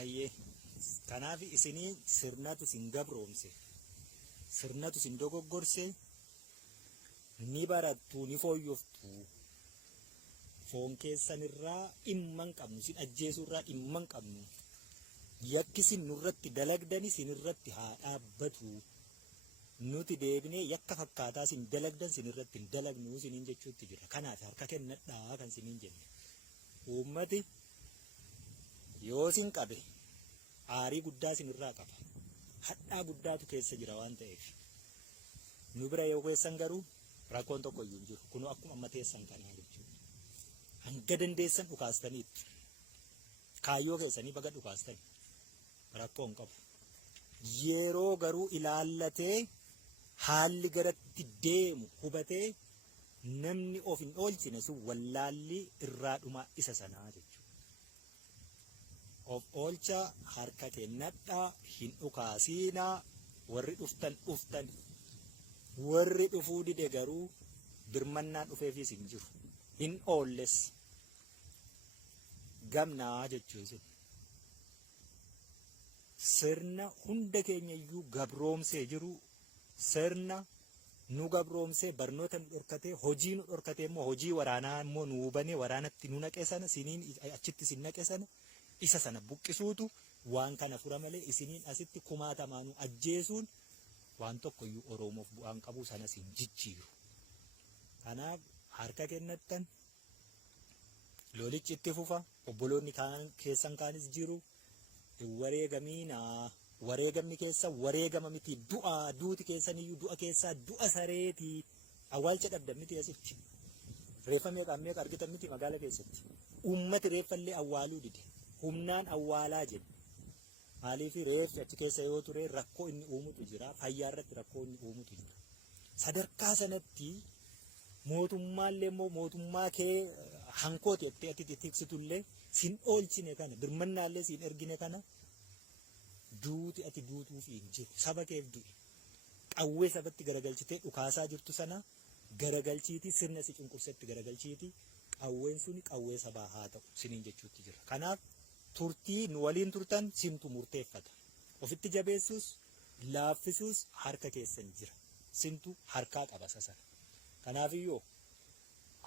Ayyee kanaaf isinii sirnatu sin gabroomse sirnatu sin dogoggorse ni barattu ni fooyyoftu foon keessanirraa dhimma hin qabnu sin ajjeesuurraa dhimma hin qabnu yakki sin nurratti dalagdani sinirratti haa dhaabbatu nuti deebinee yakka fakkaataa sin dalagdan sinirratti hin dalagnu siniin jechuutti jira. Kanaaf harka kennadhaa kan siniin jenne uummati yoo sin qabe aarii guddaa sinirraa qaba hadhaa guddaatu keessa jira waan ta'eef nu bira yoo keessan garuu rakkoon tokko iyyuu hin jiru kunoo akkuma amma teessan kanaa jechuudha. Hanga dandeessan dhukaastaniitti kaayyoo keessanii baga dhukaastani rakkoo hin qabu. Yeroo garuu ilaallatee haalli garatti deemu hubatee namni of hin oolchine sun wallaalli irraa dhumaa isa sanaa jechuudha. Of oolcha harka kennadhaa hin dhukaasiinaa warri dhuftan warri dhufuu dide garuu birmannaan dhufeefis hin jiru hin oolles gamnaa jechuun sirna hunda keenya iyyuu gabroomsee jiru sirna nu gabroomsee barnoota nu dhorkatee hojii nu dhorkatee immoo hojii waraanaa immoo nu banee waraanatti nu naqe sana siniin achitti sin naqe sana isa sana buqqisuutu waan kana fura malee isiniin asitti kumaatamaa nu ajjeesuun waan tokko iyyuu Oromoof bu'aan qabu sana sin jijjiiru. Kanaaf harka kennattan lolichi itti fufa obboloonni keessan kaanis jiru wareegamiinaa wareegamni keessa wareegama miti duuti keessan iyyuu du'a keessaa du'a sareetii awwaalcha dhabdan miti asitti reeffa meeqa argitan miti magaala keessatti uummati reeffallee awwaaluu dide humnaan awwaalaa jedhe maaliif reeffi achi keessa yoo ture rakkoo inni uumutu jira fayyaa irratti rakkoo inni uumutu jira sadarkaa sanatti mootummaallee immoo mootummaa kee hankooti jettee ati tiksitullee sin oolchine kana birmannaallee sin ergine kana duuti ati duutuuf hin jiru saba keef du'i qawwee sabatti garagalchitee dhukaasaa jirtu sana garagalchiiti sirna si cunqursetti garagalchiiti qawween suni qawwee sabaa haa ta'u siniin jechuutti jira. Kanaaf turtii nu waliin turtan simtu murteeffata ofitti jabeessuus laaffisuus harka keessan jira simtu harkaa qaba sana. Kanaafiyyoo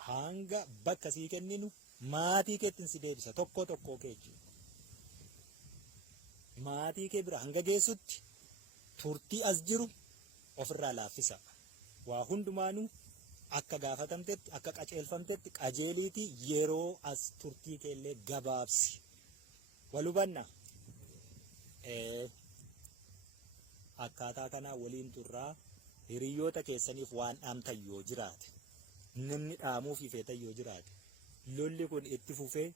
hanga bakka sii kenninu maatii keetti si deebisa tokko kee jechuudha. Maatii kee bira hanga geessutti turtii as jiru ofirraa laaffisa. Waa hundumaanuu akka gaafatamtetti akka qaceelfamtetti qajeeliitii yeroo as turtii keellee gabaabsi. Walubanna akkaataa kanaa waliin turraa hiriyoota keessaniif waan dhaamtan yoo jiraate namni dhaamuuf ifeetan yoo jiraate lolli kun itti fufee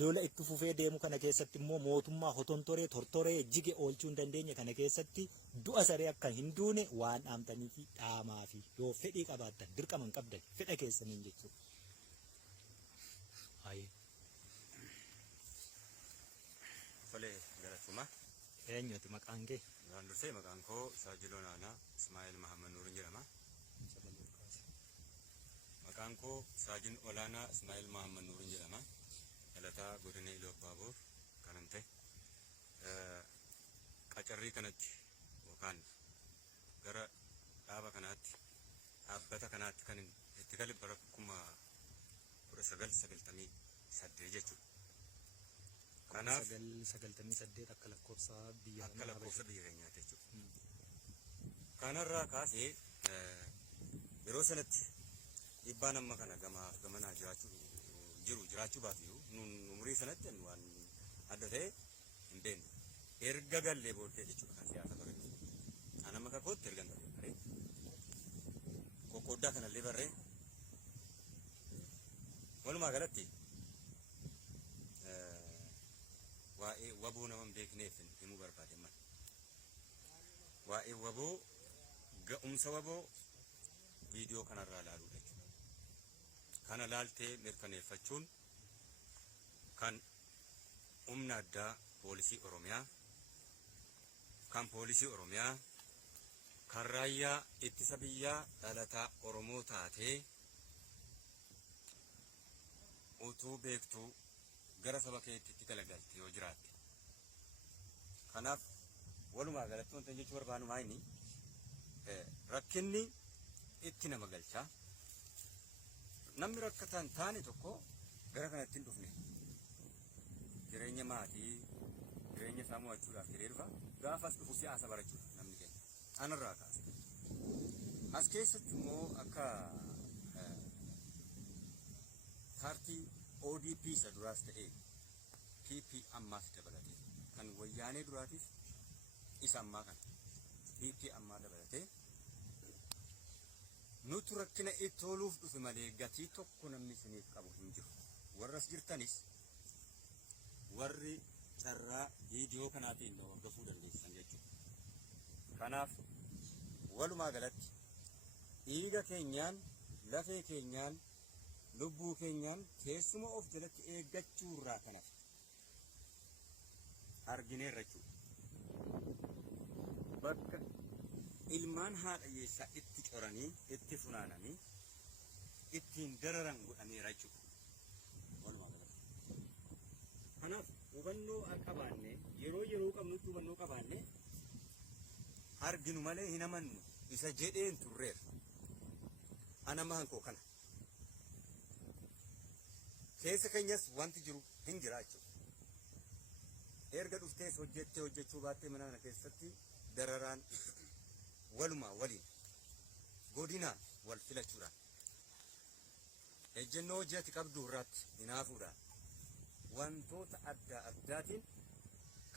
lola itti fufee deemu kana keessatti immoo mootummaa tortoree jige oolchuu hin dandeenye kana keessatti du'a saree akka hin duune waan dhaamtanii fi dhaamaa fi yoo fedhii qabaattan dirqama hin qabdan fedha keessaniin jechuudha. Fale galatuma. Eenyuti maqaan kee? Waan dursee maqaan koo Saajiloo Naanaa Ismaa'eel Mahammad Nuurin jedhama. Maqaan koo Saajin Olaanaa Ismaa'eel Mahammad Nuurin jedhama. Dhalataa godina Iluu Abbaaboor kanan ta'e qacarrii kanatti yookaan gara dhaaba kanaatti dhaabbata kanaatti kan itti gale bara 1998 jechuudha. Kanaaf 998 akka lakkoofsa biyya keenyaatti jechuudha. Kanarraa kaasee yeroo sanatti dhiibbaan amma kana gamanaa jiraachuu baatu umurii sanatti waan adda ta'e hin beeknu. Erga gallee booddee jechuudha kan siyaasa barate. Ana maka kootti erga gallee baree qoqqooddaa kanallee barree walumaa galatti waa'ee waboo nama hin beekneef himuu barbaade mal waa'ee waboo ga'umsa waboo viidiyoo kanarraa ilaaluudha jechuudha. Kana laaltee mirkaneeffachuun kan humna addaa poolisii Oromiyaa kan poolisii Oromiyaa kan raayyaa ittisa biyyaa dhalataa Oromoo taatee utuu beektuu gara saba keetti itti galagalte yoo jiraatte Kanaaf walumaa galatti wanta jechuu barbaadu maayini rakkinni itti nama galchaa. Namni rakkataan taane tokko gara kanatti hin dhufne. Jireenya maatii, jireenya isaa mo'achuudhaaf jedhee dhufa. Gaafas dhufu siyaasa barachuudha namni keenya. Anarraa kaase. As keessatti immoo akka paartii ODP isa duraas ta'e PP ammaas dabalatee kan wayyaanee duraatis isa ammaa kan PP ammaa dabalatee nuti rakkina itti ooluuf dhufe malee gatii tokko namni isiniif qabu hin jiru. Warras jirtanis warri carraa viidiyoo kanaatiin nu hordofuu dandeessan jechuudha. Kanaaf walumaa galatti dhiiga keenyaan, lafee keenyaan, lubbuu keenyaan keessuma of jalatti eeggachuu irraa kanaaf argineerra jechuudha. Bakka ilmaan haadha hiyyeessaa itti coranii, itti funaananii, ittiin dararan godhameera jechuudha. Walumaa galatti. Kanaaf hubannoo qabaanne yeroo qabnutti hubannoo qabaanne arginu malee hin amannu isa jedheen turreera. Anamaan koo kana. Keessa keenyas wanti jiru hin jira jechuudha. Erga dhuftees hojjechuu baattee mana kana keessatti dararaan walumaa waliin godinaan wal filachuudhaan ejjennoo hojjetti qabdu irratti hinaafuudhaan wantoota adda addaatiin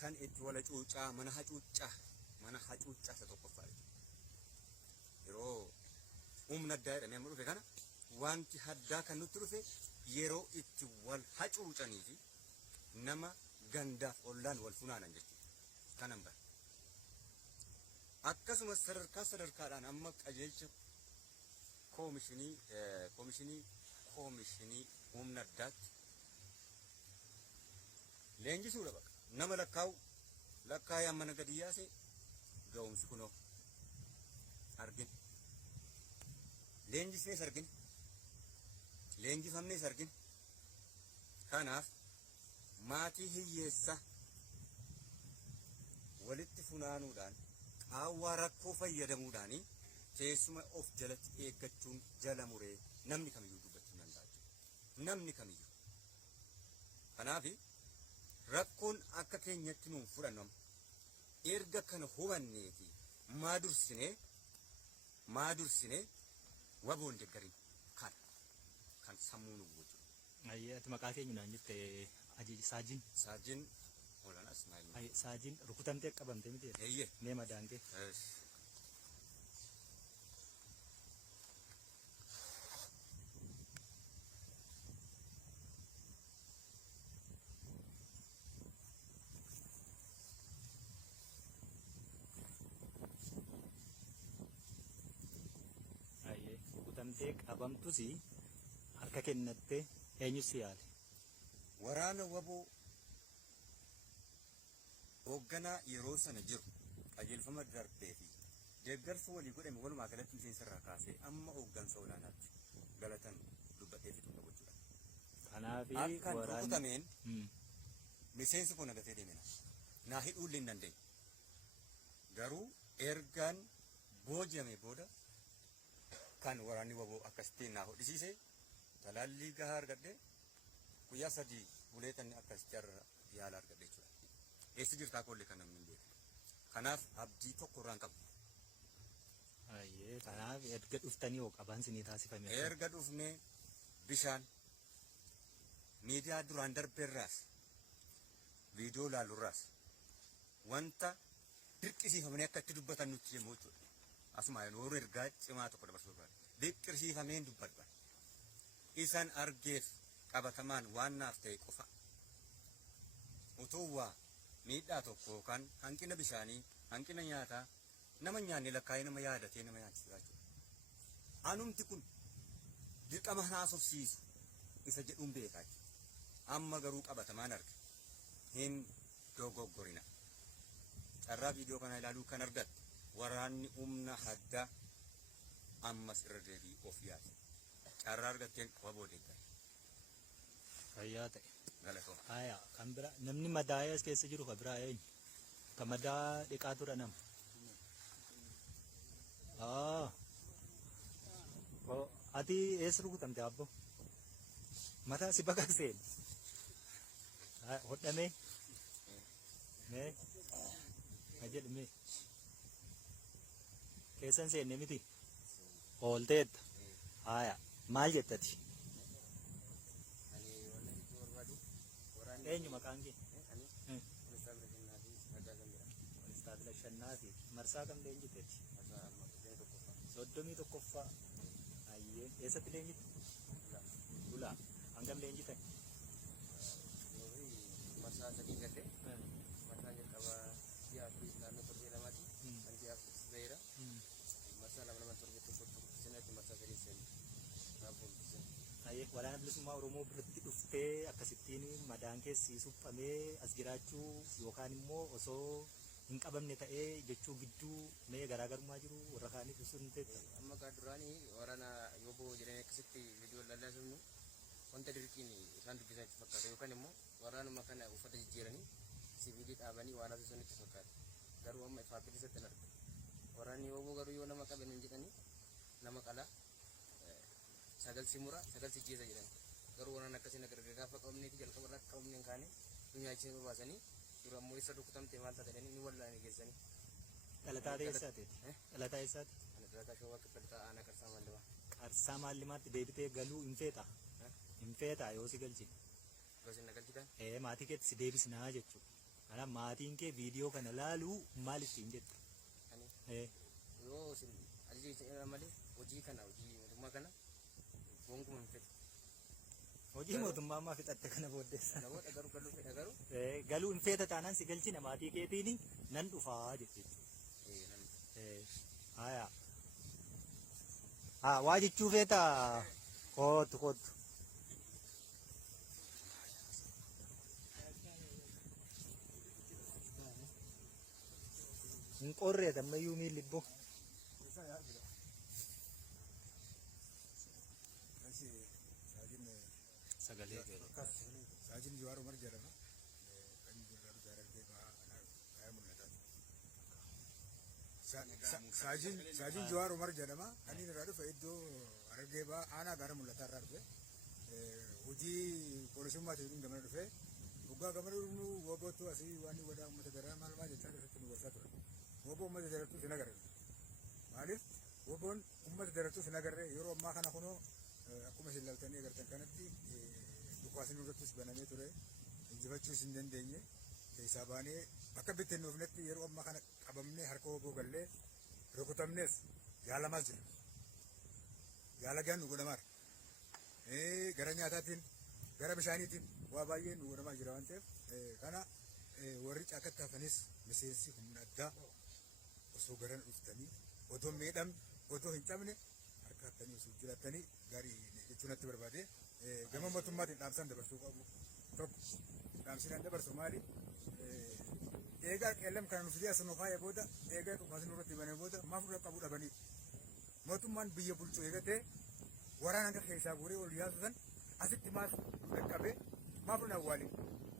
kan itti wal hacuucaa mana hacuucaa isa tokkoffaa yeroo humna addaa jedhamee amma dhufe kana wanti addaa kan nutti dhufe yeroo itti wal hacuucanii fi nama gandaaf ollaan wal funaanan jechuudha. Kanan bara. Akkasumas sadarkaadhaan amma qajeelcha koomishinii humna addaatti leenjisuudha baqa. Nama lakkaa'ee mana gadi yaase ga'umsi kunoo argina. Leenjisnees argina. Leenjifamnees argina. Kanaaf maatii hiyyeessaa walitti funaanuudhaan qaawwaa rakkoo fayyadamuudhaan teessuma of jalatti eeggachuun jala muree namni kamiyyuu dubbachuu danda'a. Namni kamiyyuu. Kanaaf rakkoon akka keenyatti nuun fudhannu erga kana hubanneeti maa dursinee waboon deeggarin kan sammuu nu gochuu. Ati maqaa keenya naan jette Ajaji Saajin Olaanaa Ismaa'il. Saajin rukutamtee qabamtee miti. Eeyyee. Mee madaanke. Rukutamtee qabamtus harka kennattee eenyu si yaale? Waraana waboo hoogganaa yeroo sana jiru qajeelfama darbee fi deeggarsa walii godhame walumaa galatti miseensa irraa kaasee amma hooggansa olaanaatti galatan dubbatee fi tokko gochuudha. Kanaafi akkan rukutameen miseensi kun agatee deemena. Naa hidhuullee hin dandeenye. Garuu ergaan booji'ame booda kan waraanni waboo akkasitti naa hodhisiise talaallii gahaa argadhee guyyaa 3 buleetanni akkasitti yaala argadhee jechuudha. Eessa jirtaa kollee kan namni hin beeku. Kanaaf abdii tokko irraan qabu. Kanaaf erga dhuftanii hoo qabaan sinii taasifame. Erga dhufnee bishaan miidiyaa duraan darbeerraas viidiyoo laalurraas wanta dirqisiifamanii akka itti dubbatan nutti jemmoo jechuudha. Asuma yeroo ergaa cimaa tokko dabarsuu barbaade. Dirqisiifameen dubbadha. Isaan argeef qabatamaan waan naaf ta'e qofa. Utuu waa miidhaa tokko yookaan hanqina bishaanii, hanqina nyaataa nama nyaanne lakkaa'ee nama yaadatee nama nyaachisa jechuudha. Anumti kun dirqama haasofsiisu isa jedhuun beekaa jechuudha. Amma garuu qabatamaan arge hin dogoggorina. Carraa viidiyoo kana ilaaluu kan argatte waraanni humna addaa ammas irra deebii of yaade. Carraa argatteen waboo deeggare. Fayyaa ta'e. Galatooma. Kan bira namni madaa'ee as keessa jiru kan biraa eenyu? Kamadaa dhiqaa tura nama. Ati eessa rukutamte abbo? Mataa si baqaqseen. Hodhamee? Mee? Ma jedhame? Keessan seenne miti? Oolteetta? Haaya. Maal jettati? Eenyu maqaan kee? Ministaatila Shannaafi. Marsaa kam leenjiteetti? Soddomii tokkoffaa. Ayyee. Eessatti leenjite? Bulaa. Hangam leenjite? Marsaa sadii galee. Marsaa jalqabaa ji'a fi naannoo torbee lamaati. Kan ji'a fi beera. Marsaa lama torbee tokko sinatti marsaa sadii seenu. Ayyee. Waraana bilisummaa Oromoo biratti dhuftee akkasittiin madaan keessi suphamee as jiraachuu yookaan immoo osoo hin qabamne ta'ee jechuu gidduu mee garaagarummaa jiru warra kaaniif ibsuu hin ta'e. Amma gaa duraanii waraana yooboo jedhanii akkasitti viidiyoo lallaasifnu wanta dirqiin isaan dubbisan itti fakkaata yookaan immoo waraanuma kana uffata jijjiiranii sibiilii dhaabanii waan hafe sun itti fakkaata. Garuu amma ifaa bilisatti hin arga. Waraanni yooboo garuu yoo nama qaban hin jedhanii nama qalaa sagal simura sagal sijjeesa jedhani. Garuu waan akkasii nagargara gaafa qabamnee fi jalqaba irraa qabamne hin kaane nyaachisanii baasanii dura ammoo isa rukutamte maal taatanii ni wallaani geessanii. Dhalataa eessaati? Dhalataa eessaati? Dhalataa shawaa kibbalitaa aanaa qarsaa maallimaa. Qarsaa maallimaatti deebitee galuu hin feetaa? Hin feetaa yoo si galchi? Yoo si na galchitan? Maatii keetti si deebisnaa jechuudha. Kanaaf maatiin kee viidiyoo kana laaluu maal ittiin jettu? Yoo isin ajajii malee hojii kana hojii mootummaa kana gonkumaa hin fedhu. Hojii mootummaa ammaa fixatte kana booddeessa. Namoota garuu galuu fedha garuu. Galuu hin feeta taanaan si galchina maatii keetiin nan dhufaa jechuudha. Haaya. Waa jechuu feeta kootu kootu. Hin qorreeta ammayyuu miilli ibboo. Sagalee gaarii. Saajin Jawaar Umar jedhama. Kan jiraan Harargee ba'aa kaya mul'atan. Saajin Jawaar Umar jedhama. Kan inni irraa dhufe iddoo Harargee ba'aa aanaa gaara mul'ataa irraa dhufe. Hojii poolisummaatiif gamana dhufe. Waggaa gamana dhufnu waggoottu asii waan wadaa uummata garaa maal maal jechaa keessatti nu gorsaa ture. Waggaa uummata darattuu sin agarre. Maaliif waggoon uummata darattuu sin agarre yeroo ammaa kana kunoo akkuma isin ilaaltanii agartan kanatti dhukaasni irrattis banamee ture injifachuus hin dandeenye keessaa baanee bakka bitteen nuufnetti yeroo ammaa kana qabamnee harka woboo gallee rukutamnees yaalamaas jira. Yaala gaan nu godhamaara. Gara nyaataatiin gara bishaaniitiin waa baay'ee nu godhamaa jira waan ta'eef kana warri caakatti hafanis miseensi humna addaa osoo garana dhuftanii odoo miidhamne odoo hin cabne harka haftanii osoo jiraatanii gaarii jechuun natti barbaade gama mootummaatiin dhaamsaan dabarsuu qabu tokko dhaamsinaan dabarsu maali eegaa qeellam kana nuuf dhiyaasa nu faaya booda eegaa dhukaasni nurratti banee booda maaf dura qabu dhabanii mootummaan biyya bulchuu eegatee waraana hanga keessaa guuree ol yaasusan asitti maaf dhaqqabee maaf na awwaalin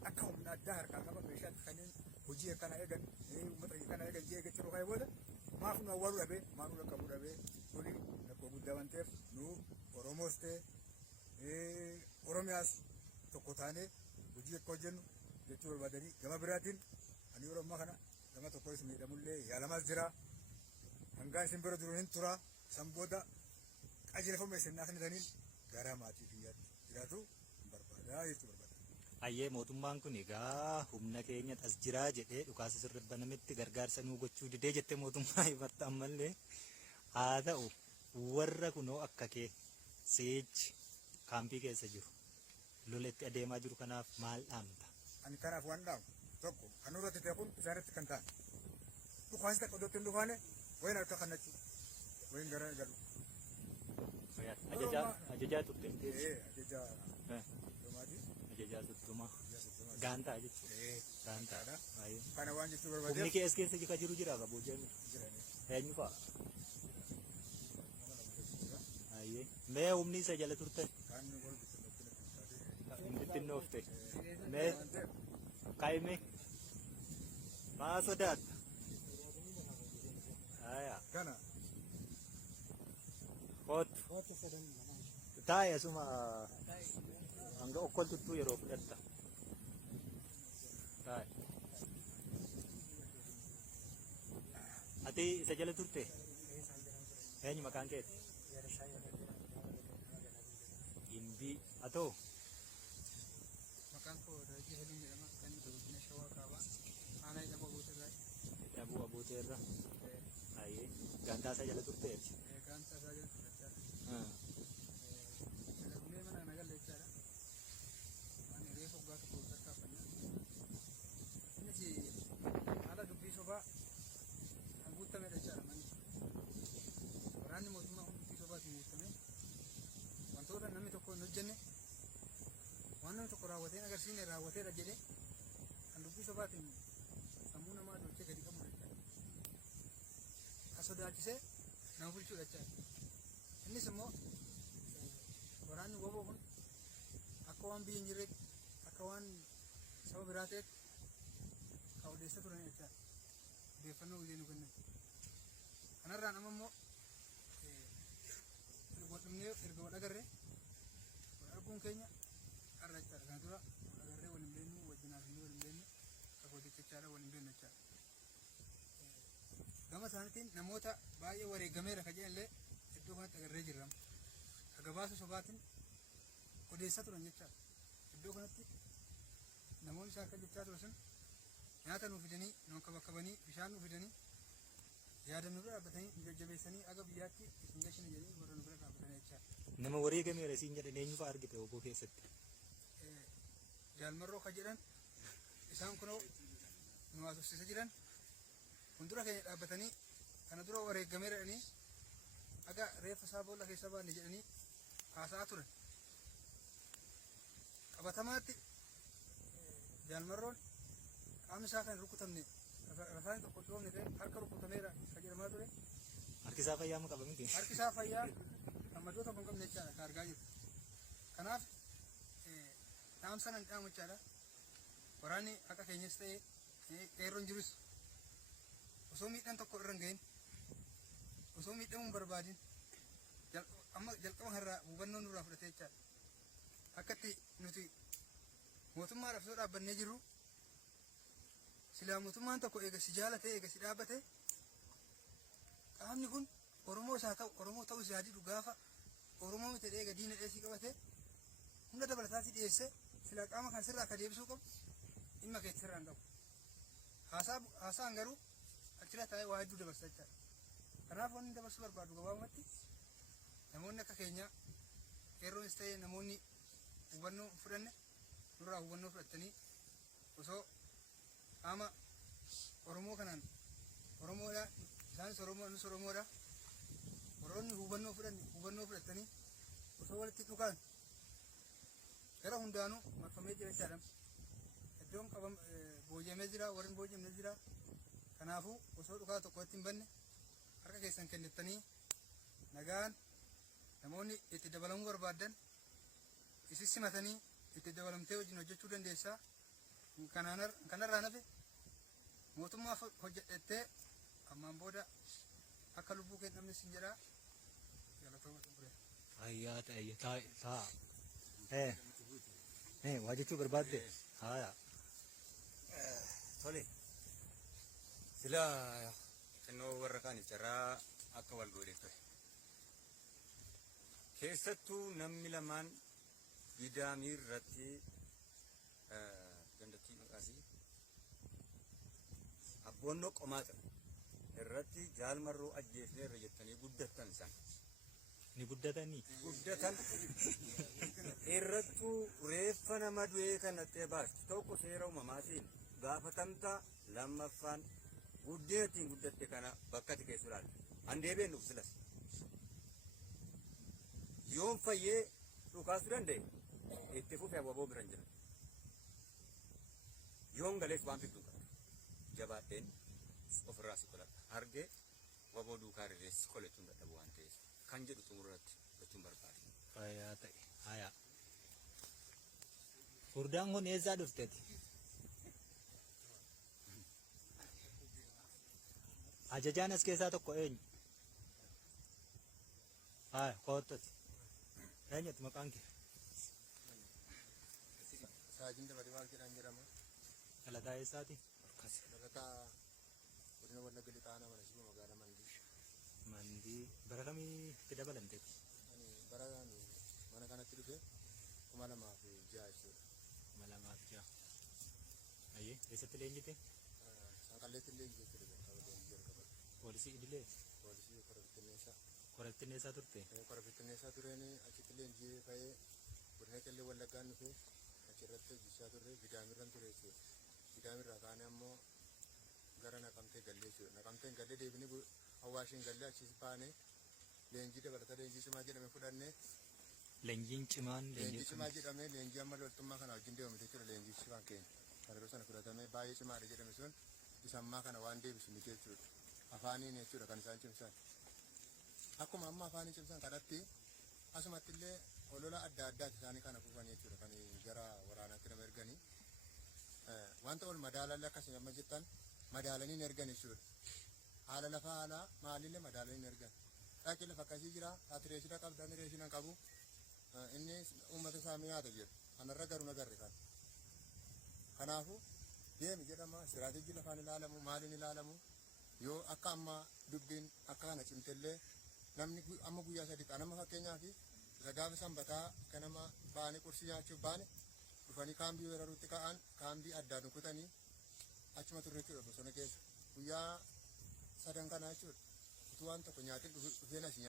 akka humna addaa harkaa qaba meeshaa kanneen hojii akkana eegan uummata kana eegan jee eeggachuu nu faaya booda maaf nu awwaaluu dhabee maaf nu dhaqqabuu dhabee kuni rakkoo guddaa waan ta'eef nu Oromoos ta'e Oromiyaas tokko taanee hojii akka hojjennu jechuu barbaadanii gama biraatiin ani yeroo ammaa kana gama tokko isin miidhamullee yaalamaas jira hangaan isin bira jiru hin tura san booda qajeelfama isin naa kennitaniin gara maatii biyyaatti jiraatu barbaadaa jechuu barbaada. Ayyee mootummaan kun egaa humna keenya as jiraa jedhee dhukaasa sirriitti banametti gargaarsa nuu gochuu didee jettee mootummaa himatta ammallee haa ta'u warra kunoo akka kee seechi kaampii keessa jiru loletti adeemaa jiru kanaaf maal dhaamta? Ani kanaaf waan dhaamu tokko kan nurratti ta'e kun isaanitti kan ta'an dhukaasi takka iddootti hin dhufaane wayin harka kannachuu wayin gara galu. Ajajaa turte. Ajajaa dhumaati. Ajajaa tuttumaa. Gaantaa jechuudha. Gaantaadha. Kana waan jechuu barbaade. Humni kee as keessa jiru jira qabu jennu. Eenyu fa'a? Ayyee. Mee humni isa jala turte? Kan wal bittinnoofte. Hin bittinnoofte. Mee kaa'ime Maa sodaata. Haya. Kana. Kootu. Watu sadan nama. Taa'e asuma hanga okkoltuttuu yeroo fudhatta. Taa'e. Ati isa jala turte? Eenyu maqaan keeti? Gimbii. Atoo? Maqaan koo Darajii Haliin jedhama. Kan godina Shawaa Kaabaa. Aanaa jedhama Abuutirraa. Dhabuu abuuteerra. Ayyee. Gandaa isa jala turteeti. Gaansa isaa jala fudhachaa. Galmee mana nagalle jechaadha. Waan reefu waggaa tokko tarkaanfannaa. Innis haala dubbii sobaa kan guutamedha jechaadha manni. Waraanni mootummaa kun dubbii sobaatiin guutame. Wantoota namni tokko hin hojjenne waan namni tokko raawwatee agarsiisne raawwateera jedhee kan dubbii sobaatiin sammuu namaa dhoksee gadi qabudha jechaadha. Kan sodaachisee nama bulchuudha jechaadha. Innis immoo waraanni waboo kun akka waan biyya hin jirreetti akka waan saba biraa ta'etti kan odeessaa turan jechaadha. Odeeffannoo guyyaa nu kennan. Kanarraan amma immoo erga wal agarree wal arguun keenya har'a jechaadha. Kana dura wal agarree wal hin beeknu wajjinaaf illee wal hin beeknu kakooticha jechaadha wal hin beeknu jechaadha. Gama isaaniitiin namoota baay'ee wareegameera kan jedhan illee iddoo kanatti agarree jirra. Gabaasa sobaatiin odeessaa turan jechaadha. Iddoo kanatti namoonni isaan kan jechaa turan sun nyaata nuuf fidanii nu kabakabanii bishaan nuuf fidanii yaada nu bira dhaabbatanii nu jajjabeessanii aga biyyaatti isin gashina jedhanii warra nu bira dhaabbatanii jechaadha. Nama wareegameera isiin jedhan eenyu fa'aa argite obbo keessatti? Jaalmarroo kan jedhan isaan kunoo nu haasofsiisa jiran fuuldura keenya dhaabbatanii kana dura wareegameera jedhanii aga reeffa isaa boolla keessa baanne jedhanii haasa'aa turan. Qabatamaatti jaalmarroon qaamni isaa kan rukutamne rafaan tokko dhoofne ta'e harka rukutameera kan jedhamaa ture. Harki isaa fayyaa moo qaba miti? Harki isaa fayyaa gammadoo tokko hin qabne jechaadha kan argaa jirru. Kanaaf dhaamsa nan dhaamu jechaadha. Waraanni akka keenyas ta'e qeerroon jirus osoo miidhaan tokko irra hin gahin osoo miidhamuu hin barbaadin amma jalqaba irraa hubannoo nurraa fudhatee jechaadha. Akkatti nuti mootummaadhaaf osoo dhaabbannee jirru silaa mootummaan tokko eega si jaalate eega si dhaabbate qaamni kun Oromoo isaa ta'u Oromoo ta'uu isaa didu gaafa Oromoo miti eega diina dheesii qabate hunda dabalataa si dhiyeesse silaa qaama kan sirraa akka deebisuu qabu dhimma keetti sirraa hin qabu. Haasaan garuu achirra taa'ee waa hedduu dabarsa jechaadha. Kanaaf wanni dabarsuu barbaadu gabaabumatti namoonni akka keenyaa qeerroonis ta'ee namoonni hubannoo fudhanne nurraa hubannoo fudhattanii osoo qaama Oromoo kanaan Oromoodha isaanis Oromoo nus Oromoodha warroonni hubannoo fudhattanii osoo walitti dhukaan gara hundaanuu marfamee jira jechaadha. Iddoon boojamee jira warri boojamee jira. Kanaafuu osoo dhukaa tokkotti hin banne harka keessan kennittanii nagaan namoonni itti dabalamuu barbaadan isin simatanii itti dabalamtee wajjin hojjechuu dandeessaa. Kanarraa nafe mootummaaf hojjedhettee ammaan booda akka lubbuu kee dhabne sin jedhaa galatooma ture. Ayyaa ta'e ta'a. Waa jechuu barbaadde? Haaya. Tole. Sila xinnoo warra kaanii carraa akka wal godhe ture. Keessattuu namni lamaan gidaamii irratti dandattii maqaasii abboonnoo qomaata irratti jaalmarroo ajjeefnee irra jettanii guddattan isaan. Ni guddatanii? Guddatan irrattuu reeffa nama du'ee kanatti baastu tokko seera uumamaatiin gaafatamta lammaffaan guddina ittiin guddatte kana bakkatti keessu laala. Handeebeen dhufu silas. Yoon fayyee dhukaasuu danda'e itti fufee ababoo bira hin jiran. Yoon galees waan fiduu qaba. Jabaadheen ofirraa si qoladha. Argee waboo duukaa rirree si qolechuun dadhabu waan ta'eef kan jedhu xumurratti gochuun barbaade. Fayyaa ta'e. Haaya. Furdaan kun eessaa dhufteeti? Ajajaan as keessaa tokko eenyu? Haa, koottati. Eenyutu maqaan kee? Saajin dabalee waan jedhan jedhama. Dhalataa eessaati? Dhalataa godina Wallagga Lixaanaa mana shiboo magaalaa Mandii. Mandii. Bara kamii itti dabalamteeti? Bara mana kanatti dhufe 2006 jechuudha. 2006. Ayyee, eessatti leenjite? Sanqalleetti illee jechuudha jalqaba leenjii jalqaba. Poolisii idilee? Poolisii kora bittinneessaa. Kora bittinneessaa turte? Kora bittinneessaa tureen achitti leenjii ka'ee godina Qellem Wallaggaan dhufe achirratti hojjechaa turre Gidaamirran ture jechuudha. Gidaamirraa kaanee ammoo gara Naqamtee gallee jechuudha. Naqamteen gallee deebinee Hawaashiin gallee achis baanee leenjii dabalata leenjii cimaa jedhame fudhannee. Leenjiin cimaan Leenjii cimaa jedhame leenjii amma loltummaa kana wajjin deemamte jechuudha leenjii cimaan keenya. Kan yeroo sana fudhatamee baay'ee cimaadha jedhame sun isa ammaa kana waan deebisu miti jechuudha. Afaaniin jechuudha kan isaan cimsan. Akkuma amma afaanii cimsan kanatti asumatti illee olola adda addaati isaanii kana kuufanii jechuudha kan gara waraanaatti nama erganii. Wanta ol madaalallee akkasii amma jettan madaalanii ergan jechuudha. Haala lafaa haala maalillee madaalanii ergan. Dhaqee lafa akkasii jira atireeshina qabda atireeshina qabu. Inni uummata isaa mi'aata jedhu kanarra garuu nagarre kan kanaafu deemi jedhama istiraatiijii lafaan ilaalamu maaliin ilaalamu yoo akka amma dubbiin akka kana cimtellee namni amma guyyaa sadii nama fakkeenyaaf isa gaafa sanbataa ganama baane qursii nyaachuuf baane dhufanii kaambii weeraruutti ka'an kaambii addaan rukutanii achuma turre jechuudha bosona keessa guyyaa sadan kanaa jechuudha utuu waan tokko nyaatiin dhufeen asii